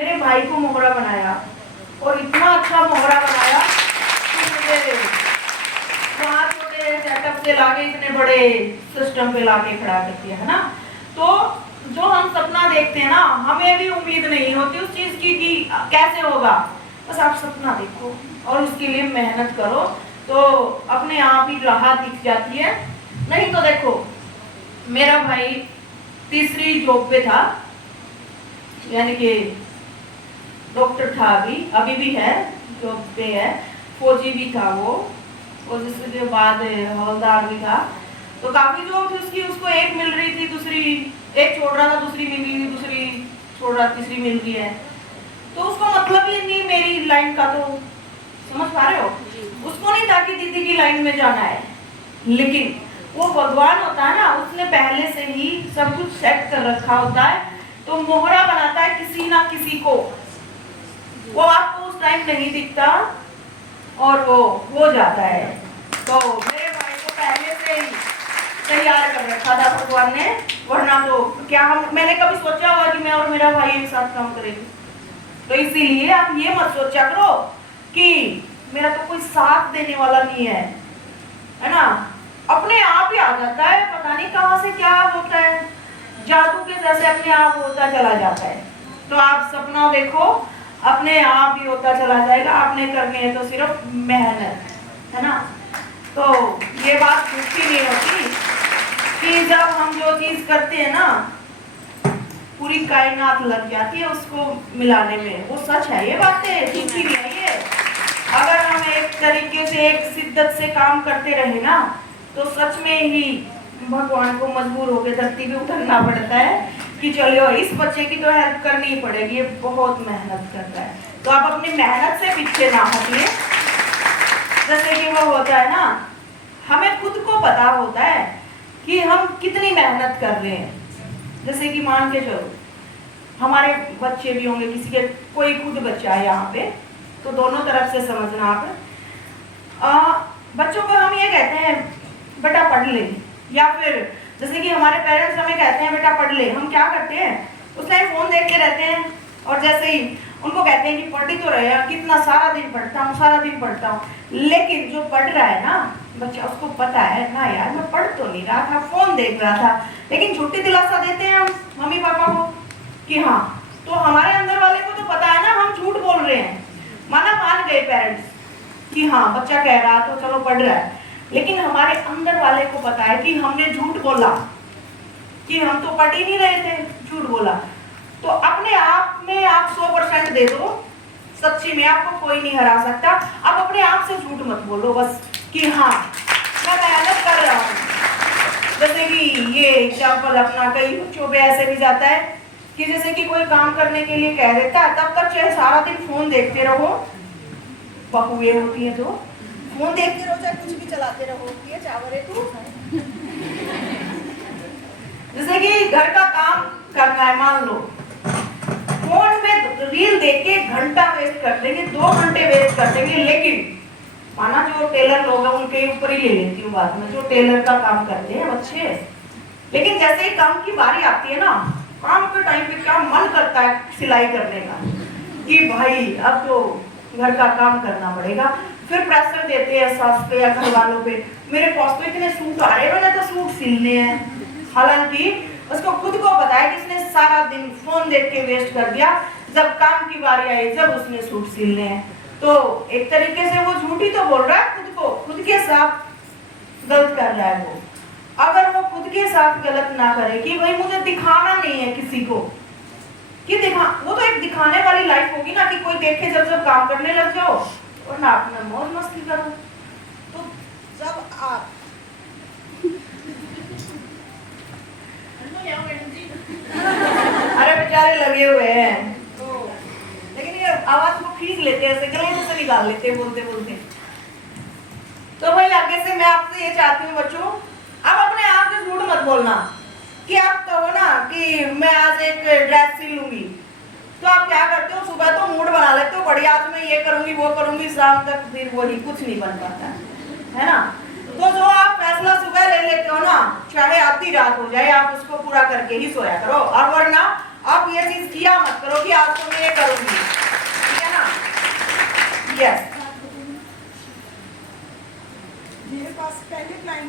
मेरे भाई को मोहरा बनाया और इतना अच्छा मोहरा बनाया कि मुझे वहाँ छोटे सेटअप से लाके इतने बड़े सिस्टम पे लाके खड़ा कर दिया, है ना। तो जो हम सपना देखते हैं ना, हमें भी उम्मीद नहीं होती उस चीज की कि कैसे होगा। बस आप सपना देखो और उसके लिए मेहनत करो तो अपने आप ही राह दिख जाती है। नहीं तो देखो, मेरा भाई तीसरी जॉब पे था, यानी कि डॉक्टर था, अभी भी है, जॉब पे है, फौजी भी था वो, और जिसके बाद हवलदार भी था। तो काफी जॉब थी उसकी, उसको एक मिल रही थी, दूसरी एक छोड़ रहा था, दूसरी मिल रही थी, दूसरी छोड़ रहा, तीसरी मिल रही है। तो उसको मतलब ही नहीं मेरी लाइन का, तो समझ पा रहे हो, उसको नहीं था कि दीदी की लाइन में जाना है। लेकिन वो भगवान होता है ना, उसने पहले से ही सब कुछ सेट कर रखा होता है, तो मोहरा बनाता है किसी ना किसी को। वो आपको उस टाइम नहीं दिखता और वो हो जाता है। तो मेरे भाई को पहले से ही तैयार कर रखा था भगवान ने, वरना तो क्या मैंने कभी सोचा होगा कि मैं और मेरा भाई एक साथ काम करेंगे। तो इसीलिए आप ये मत सोचा करो कि मेरा तो कोई साथ देने वाला नहीं है ना। अपने आप ही आ जाता है, पता नहीं कहां से क्या होता है, जादू के जैसे अपने आप होता चला जाता है। तो आप सपना देखो, अपने आप ही होता चला जाएगा। आपने करनी है तो सिर्फ मेहनत, है ना। तो ये बात झूठी नहीं होती कि जब हम जो चीज करते हैं ना, पूरी कायनात लग जाती है उसको मिलाने में, वो सच है, ये बातें झूठी नहीं है ये। अगर हम एक तरीके से, एक शिद्दत से काम करते रहे ना, तो सच में ही भगवान को मजबूर होकर धरती पे उतरना पड़ता है कि चलो इस बच्चे की तो हेल्प करनी ही पड़ेगी, ये बहुत मेहनत करता है। तो आप अपनी मेहनत से पीछे ना हटिए। जैसे कि वो होता है ना, हमें खुद को पता होता है कि हम कितनी मेहनत कर रहे हैं। जैसे कि मान के चलो, हमारे बच्चे भी होंगे, किसी के कोई खुद बच्चा है यहाँ पे, तो दोनों तरफ से समझना आप। बच्चों को हम ये कहते हैं बेटा पढ़ ले, या फिर जैसे कि हमारे पेरेंट्स हमें कहते हैं बेटा पढ़ ले, हम क्या करते हैं उस टाइम फोन देखते रहते हैं, और जैसे ही उनको कहते हैं कि पढ़ ही तो रहे हैं, कितना सारा दिन पढ़ता हूँ, सारा दिन पढ़ता हूँ। लेकिन जो पढ़ रहा है ना बच्चा, उसको पता है ना यार मैं पढ़ तो नहीं रहा था, फोन देख रहा था। लेकिन झूठी दिलासा देते हैं हम मम्मी पापा को कि हाँ, तो हमारे अंदर वाले को तो पता है ना हम झूठ बोल रहे हैं। माना मान गए पेरेंट्स कि हाँ बच्चा कह रहा तो चलो पढ़ रहा है, लेकिन हमारे अंदर वाले को पता है कि हमने झूठ बोला, कि हम तो पढ़ ही नहीं रहे थे, झूठ बोला। तो अपने आप में आप 100% दे दो, सच्ची में आपको कोई नहीं हरा सकता। आप अपने आप से झूठ मत बोलो बस कि हाँ मैं मेहनत कर रहा हूँ। जैसे कि ये एग्जाम्पल अपना कई बच्चों पे ऐसे भी जाता है कि जैसे कि कोई काम करने के लिए कह देता है, तब तक चाहे सारा दिन फोन देखते रहो, बहुएं होती है तो फोन देखते रहो, चाहे कुछ भी चलाते रहो, ये चावरे तू। जैसे कि घर का काम करना है, मान लो फोन में रील देख के घंटा वेस्ट कर देंगे, 2 घंटे वेस्ट कर देंगे। लेकिन माना जो टेलर लोग हैं उनके ऊपर ही ले लेती हूँ बात में, जो टेलर का काम करते हैं बच्चे, लेकिन जैसे ही काम की बारी आती है ना, काम के टाइम पे क्या मन करता है सिलाई करने का कि भाई अब तो घर का काम करना पड़ेगा। फिर प्रेशर देते हैं सास पे या घर वालों पे, मेरे पास तो इतने सूट आ रहे हैं, मैंने तो सूट सिलने हैं। हालांकि उसको खुद को पता है कि इसने सारा दिन फोन देख के वेस्ट कर दिया, जब काम की बारी आई जब उसने सूट सिलने हैं। तो एक तरीके से वो झूठी तो बोल रहा है खुद को, खुद के साथ गलत कर रहा है वो। अगर वो खुद के साथ गलत ना करे कि भाई मुझे दिखाना नहीं है किसी को, कि वो तो एक दिखाने वाली लाइफ होगी ना कि कोई देखे जब जब काम करने लग जाओ, और ना अपना मौज मस्ती करो। तो जब आप अरे बेचारे लगे हुए हैं, तो लेकिन ये आवाज को खींच लेते हैं, ऐसे गले से निकाल लेते हैं बोलते बोलते। तो भाई आगे से मैं आपसे ये चाहती हूँ बच्चों, आप अपने आप से झूठ मत बोलना कि आप कहो ना कि मैं आज एक ड्रेस सिल लूंगी, तो आप क्या करते हो, सुबह तो मूड बना लेते हो बढ़िया, आज मैं ये करूंगी वो करूंगी, शाम तक फिर वही कुछ नहीं बन पाता है ना। तो जो आप फैसला सुबह ले लेते हो ना, चाहे आधी रात हो जाए, आप उसको पूरा करके ही सोया करो। और वरना आप ये चीज किया मत करो कि आज तो मैं ये करूंगी, ठीक है ना। यस मेरे पास पहले क्लाइंट